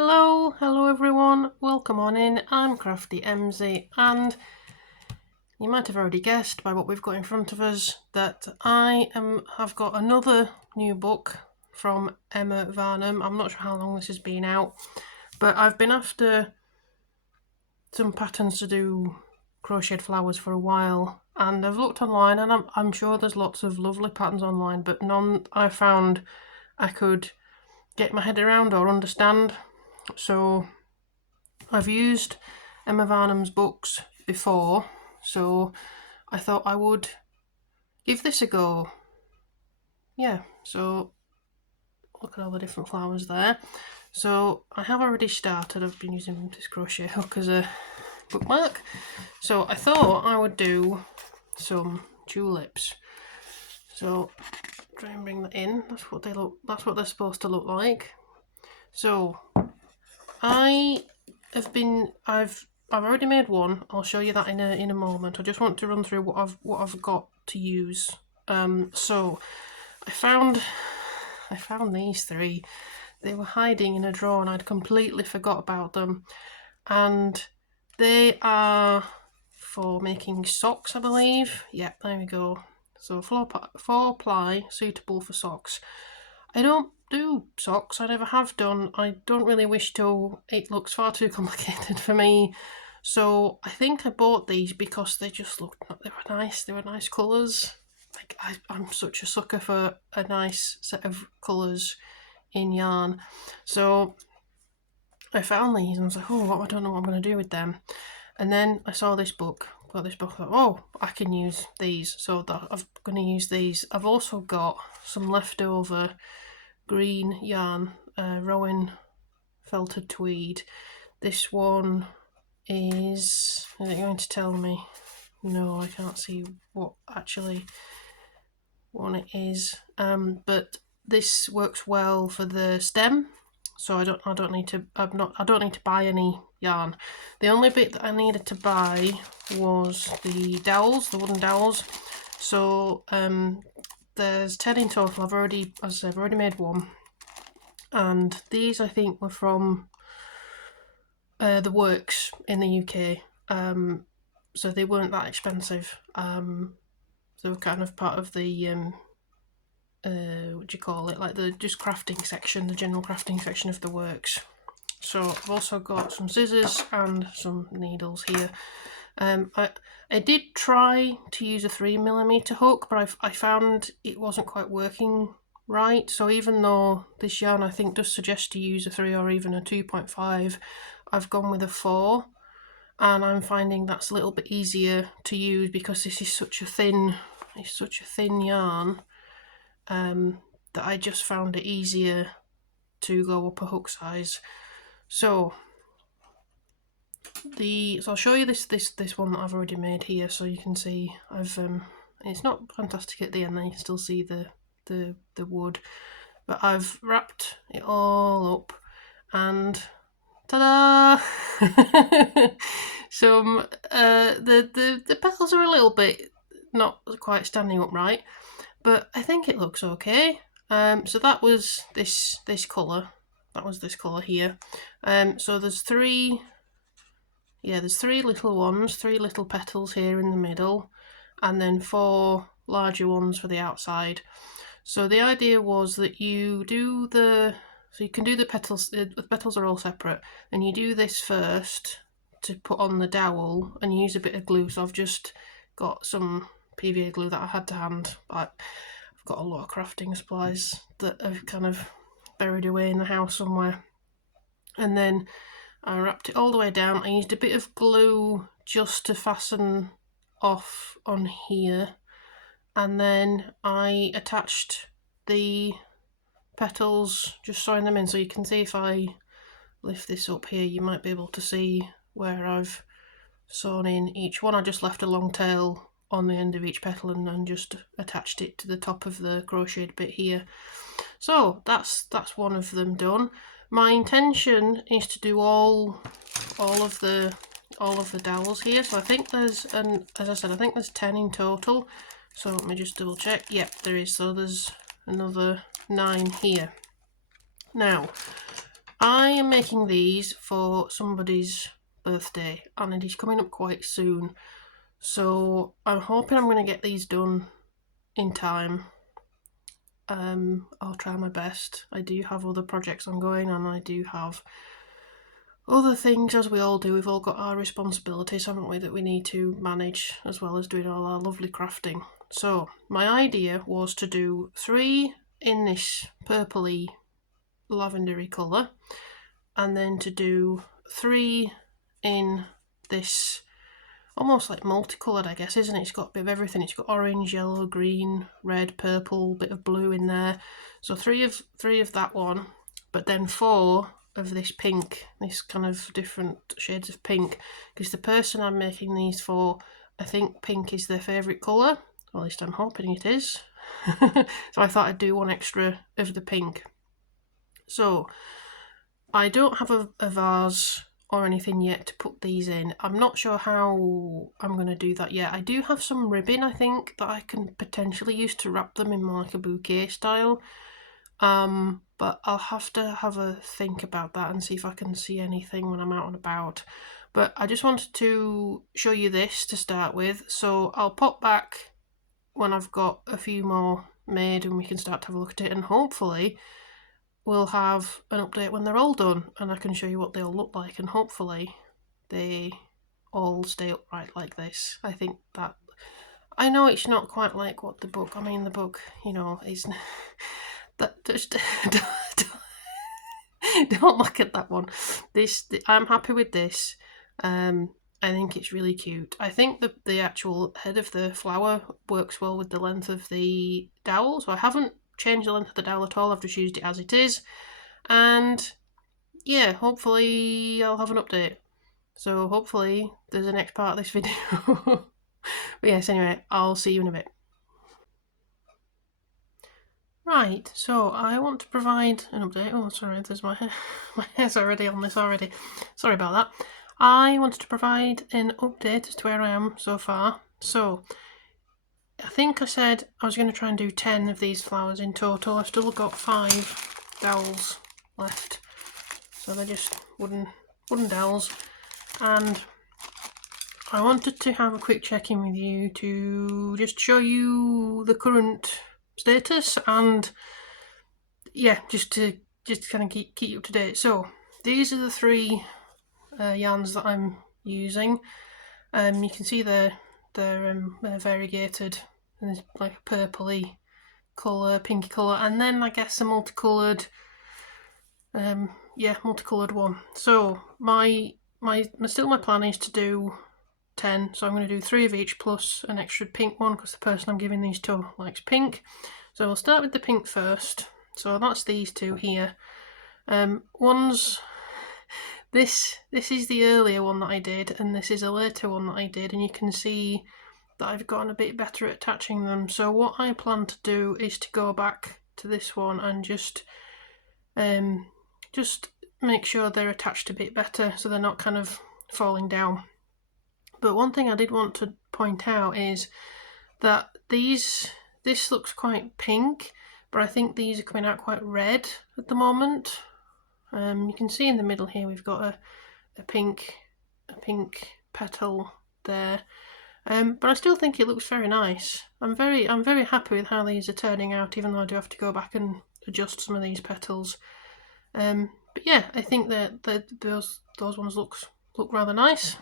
Hello everyone, welcome on in. I'm Crafty MZ, and you might have already guessed by what we've got in front of us that have got another new book from Emma Varnham. I'm not sure how long this has been out, but I've been after some patterns to do crocheted flowers for a while, and I've looked online, and I'm sure there's lots of lovely patterns online, but none I found I could get my head around or understand. So I've used Emma Varnham's books before, so I thought I would give this a go. Yeah, so look at all the different flowers there. So I have already started. I've been using this crochet hook as a bookmark. So I thought I would do some tulips. So try and bring that in. That's what they're supposed to look like. So I've already made one. I'll show you that in a moment. I just want to run through what I've got to use. So I found these three. They were hiding in a drawer and I'd completely forgot about them. And they are for making socks, I believe. Yep, there we go. So 4-ply, suitable for socks. I don't do socks, I never have done. I don't really wish to. It looks far too complicated for me. So I think I bought these because they were nice. They were nice colours. Like I'm such a sucker for a nice set of colours in yarn. So I found these and I was like, oh, I don't know what I'm going to do with them. And then I saw this book. Got this book. I thought, oh, I can use these. So I'm going to use these. I've also got some leftover green yarn, Rowan felted tweed. This one is it going to tell me? No, I can't see what actually one it is. But this works well for the stem, so I don't need to buy any yarn. The only bit that I needed to buy was the dowels, the wooden dowels. So there's 10 in total. I've already made one, and these I think were from the Works in the UK. So they weren't that expensive. They were kind of part of the what do you call it? Like the just crafting section, the general crafting section of the Works. So I've also got some scissors and some needles here. I did try to use a 3mm hook, but I found it wasn't quite working right. So even though this yarn I think does suggest to use a 3 or even a 2.5, I've gone with a 4, and I'm finding that's a little bit easier to use because this is such a thin yarn that I just found it easier to go up a hook size. So I'll show you this one that I've already made here, so you can see it's not fantastic at the end. There you can still see the wood, but I've wrapped it all up, and ta-da! Some the petals are a little bit not quite standing upright, but I think it looks okay. So that was this colour. That was this colour here. So there's three little ones, 3 little petals here in the middle, and then 4 larger ones for the outside. So the idea was that you can do the petals. The petals are all separate, and you do this first to put on the dowel, and you use a bit of glue. So I've just got some PVA glue that I had to hand, but I've got a lot of crafting supplies that are kind of buried away in the house somewhere. And then I wrapped it all the way down. I used a bit of glue just to fasten off on here, and then I attached the petals, just sewing them in. So you can see, if I lift this up here, you might be able to see where I've sewn in each one. I just left a long tail on the end of each petal and then just attached it to the top of the crocheted bit here. So that's one of them done. My intention is to do all of the dowels here. So I think there's, as I said, I think there's 10 in total. So let me just double check. Yep, there is. So there's another 9 here. Now, I am making these for somebody's birthday and it is coming up quite soon. So I'm hoping I'm going to get these done in time. I'll try my best. I do have other projects ongoing and I do have other things, as we all do. We've all got our responsibilities, haven't we, that we need to manage, as well as doing all our lovely crafting. So my idea was to do 3 in this purpley lavendery colour, and then to do 3 in this almost like multicoloured, I guess, isn't it? It's got a bit of everything. It's got orange, yellow, green, red, purple, bit of blue in there. So three of that one, but then 4 of this pink, this kind of different shades of pink, because the person I'm making these for, I think pink is their favourite colour, or at least I'm hoping it is. So I thought I'd do 1 extra of the pink. So I don't have a vase or anything yet to put these in. I'm not sure how I'm going to do that yet. I do have some ribbon, I think, that I can potentially use to wrap them in more like a bouquet style. But I'll have to have a think about that and see if I can see anything when I'm out and about. But I just wanted to show you this to start with. So I'll pop back when I've got a few more made and we can start to have a look at it, and hopefully we'll have an update when they're all done and I can show you what they'll look like, and hopefully they all stay upright like this. I think that, I know it's not quite like what the book, I mean the book, you know, is that just don't look at that one. I'm happy with this. I think it's really cute. I think the actual head of the flower works well with the length of the dowel, so I haven't changed the length of the dowel at all. I've just used it as it is, and yeah, hopefully I'll have an update. So hopefully there's a next part of this video. But yes, anyway, I'll see you in a bit. Right, so I want to provide an update. Oh, sorry, there's my hair. My hair's already on this already. Sorry about that. I wanted to provide an update as to where I am so far. So I think I said I was going to try and do 10 of these flowers in total. I've still got 5 dowels left. So they're just wooden dowels. And I wanted to have a quick check-in with you to just show you the current status, and yeah, just kind of keep you up to date. So these are the 3 yarns that I'm using. You can see they're variegated, and there's like a purpley colour, pinky colour, and then I guess a multicoloured multicoloured one. So my plan is to do 10, so I'm going to do 3 of each plus an extra pink one because the person I'm giving these to likes pink. So we'll start with the pink first. So that's these 2 here. This is the earlier one that I did, and this is a later one that I did, and you can see that I've gotten a bit better at attaching them. So what I plan to do is to go back to this one and just make sure they're attached a bit better so they're not kind of falling down. But one thing I did want to point out is that this looks quite pink, but I think these are coming out quite red at the moment. You can see in the middle here we've got a pink petal there, but I still think it looks very nice. I'm very happy with how these are turning out, even though I do have to go back and adjust some of these petals. But yeah, I think that those ones look rather nice.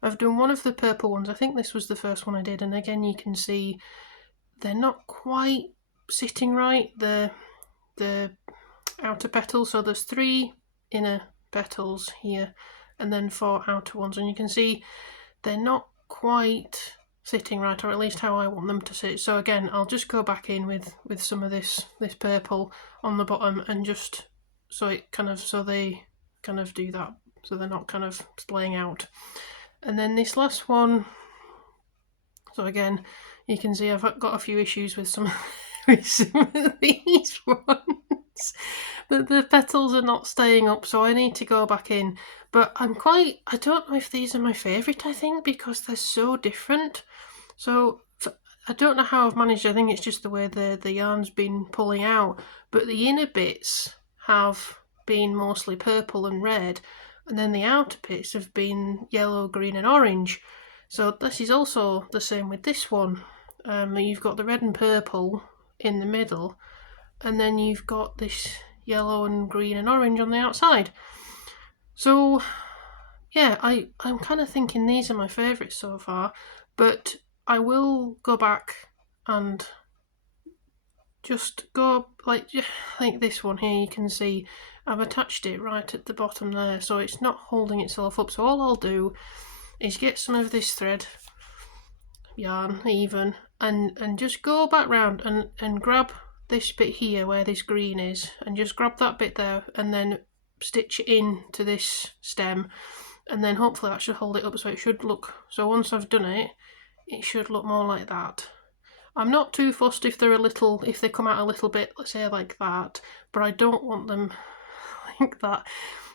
I've done one of the purple ones. I think this was the first one I did, and again you can see they're not quite sitting right, the outer petals. So there's 3 inner petals here and then 4 outer ones, and you can see they're not quite sitting right, or at least how I want them to sit. So again, I'll just go back in with some of this purple on the bottom, and just so they kind of do that, so they're not kind of splaying out. And then this last one, so again you can see I've got a few issues with some of these ones. The petals are not staying up, so I need to go back in. But I don't know if these are my favourite, I think, because they're so different. So I don't know how I've managed. I think it's just the way the yarn's been pulling out, but the inner bits have been mostly purple and red, and then the outer bits have been yellow, green and orange. So this is also the same with this one. You've got the red and purple in the middle, and then you've got this yellow and green and orange on the outside. So yeah, I'm kind of thinking these are my favourites so far, but I will go back and just go like this one here. You can see I've attached it right at the bottom there, so it's not holding itself up. So all I'll do is get some of this thread yarn even and just go back round and grab this bit here where this green is, and just grab that bit there and then stitch it in to this stem, and then hopefully that should hold it up. So it should look, so once I've done it, it should look more like that. I'm not too fussed if they're if they come out a little bit, let's say like that, but I don't want them like that.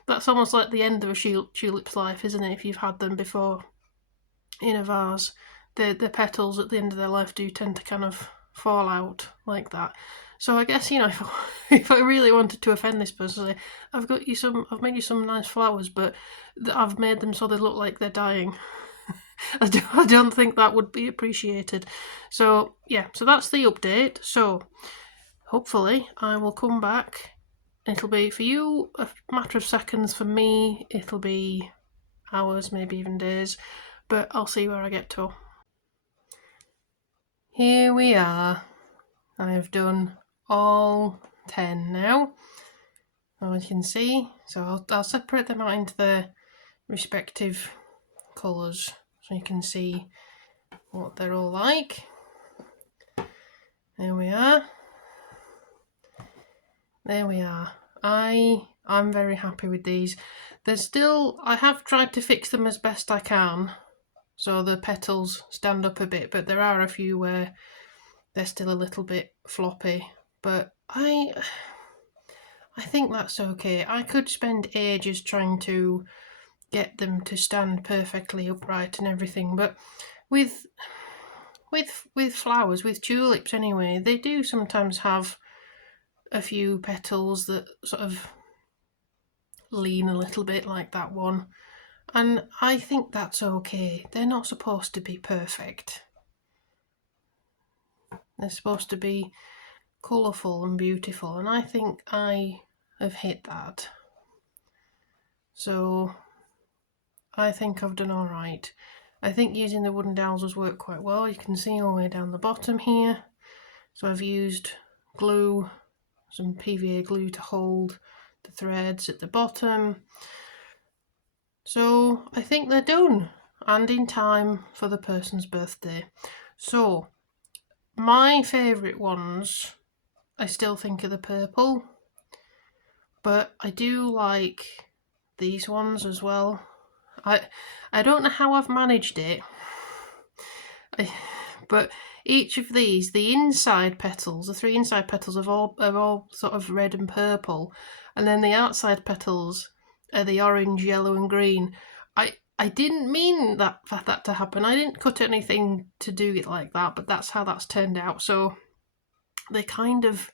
That's almost like the end of a tulip's life, isn't it? If you've had them before in a vase, the petals at the end of their life do tend to kind of fall out like that. So I guess, you know, if I really wanted to offend this person, I've made you some nice flowers, but I've made them so they look like they're dying. I don't think that would be appreciated. So yeah, so that's the update. So hopefully I will come back. It'll be for you a matter of seconds. For me, it'll be hours, maybe even days, but I'll see where I get to. Here we are. I have done all 10 now, as you can see. So I'll separate them out into their respective colours so you can see what they're all like. There we are. There we are. I'm very happy with these. I have tried to fix them as best I can so the petals stand up a bit, but there are a few where they're still a little bit floppy, but I think that's okay. I could spend ages trying to get them to stand perfectly upright and everything, but with flowers, with tulips anyway, they do sometimes have a few petals that sort of lean a little bit, like that one, and I think that's okay. They're not supposed to be perfect. They're supposed to be colourful and beautiful, and I think I have hit that. So I think I've done alright. I think using the wooden dowels has worked quite well. You can see all the way down the bottom here. So I've used glue, some PVA glue to hold the threads at the bottom. So I think they're done and in time for the person's birthday. So my favourite ones I still think are the purple, but I do like these ones as well. I don't know how I've managed it, but each of these, the inside petals, the 3 inside petals are all sort of red and purple, and then the outside petals are the orange, yellow and green. I didn't mean for that to happen. I didn't cut anything to do it like that, but that's how that's turned out. So they kind of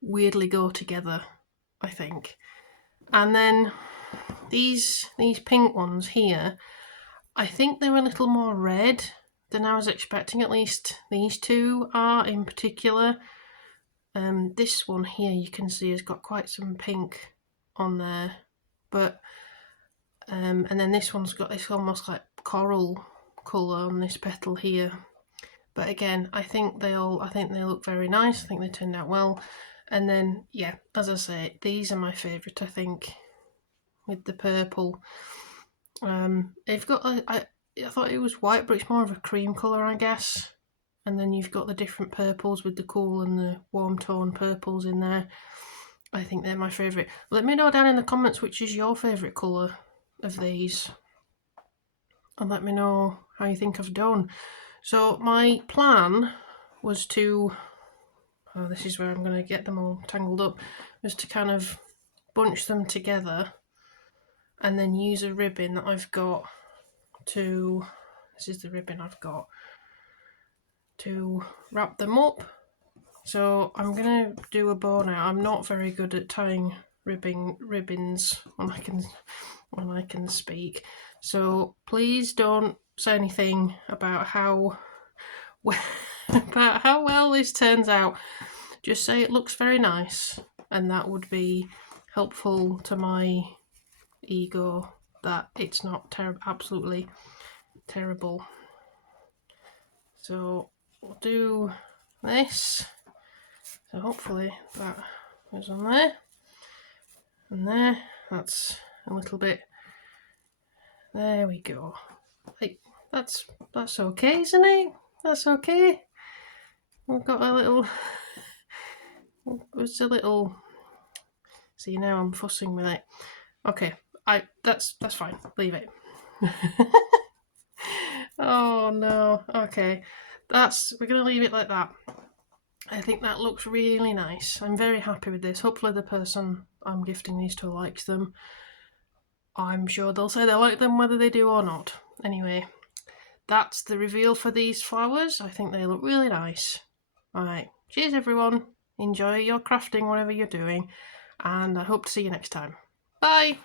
weirdly go together, I think. And then these pink ones here, I think they're a little more red than I was expecting. At least these two are in particular. This one here you can see has got quite some pink on there, but and then this one's got this almost like coral colour on this petal here. But again, I think they look very nice. I think they turned out well. And then yeah, as I say, these are my favourite, I think, with the purple. They've got I thought it was white, but it's more of a cream colour, I guess. And then you've got the different purples with the cool and the warm tone purples in there. I think they're my favourite. Let me know down in the comments which is your favourite colour of these, and let me know how you think I've done. So my plan was to, this is where I'm going to get them all tangled up, was to kind of bunch them together and then use a ribbon that I've got to, this is the ribbon I've got to wrap them up. So I'm going to do a bow now. I'm not very good at tying ribbons when I can speak. So please don't say anything about how well this turns out. Just say it looks very nice, and that would be helpful to my ego that it's not absolutely terrible. So we'll do this. So hopefully that goes on there and there. That's a little bit. There we go. Like that's okay, isn't it? That's okay. We've got a little. It's a little. See, now I'm fussing with it. Okay, that's fine. Leave it. Oh no. Okay, we're gonna leave it like that. I think that looks really nice. I'm very happy with this. Hopefully the person I'm gifting these to likes them. I'm sure they'll say they like them whether they do or not. Anyway, that's the reveal for these flowers. I think they look really nice. Alright, cheers everyone. Enjoy your crafting, whatever you're doing, and I hope to see you next time. Bye!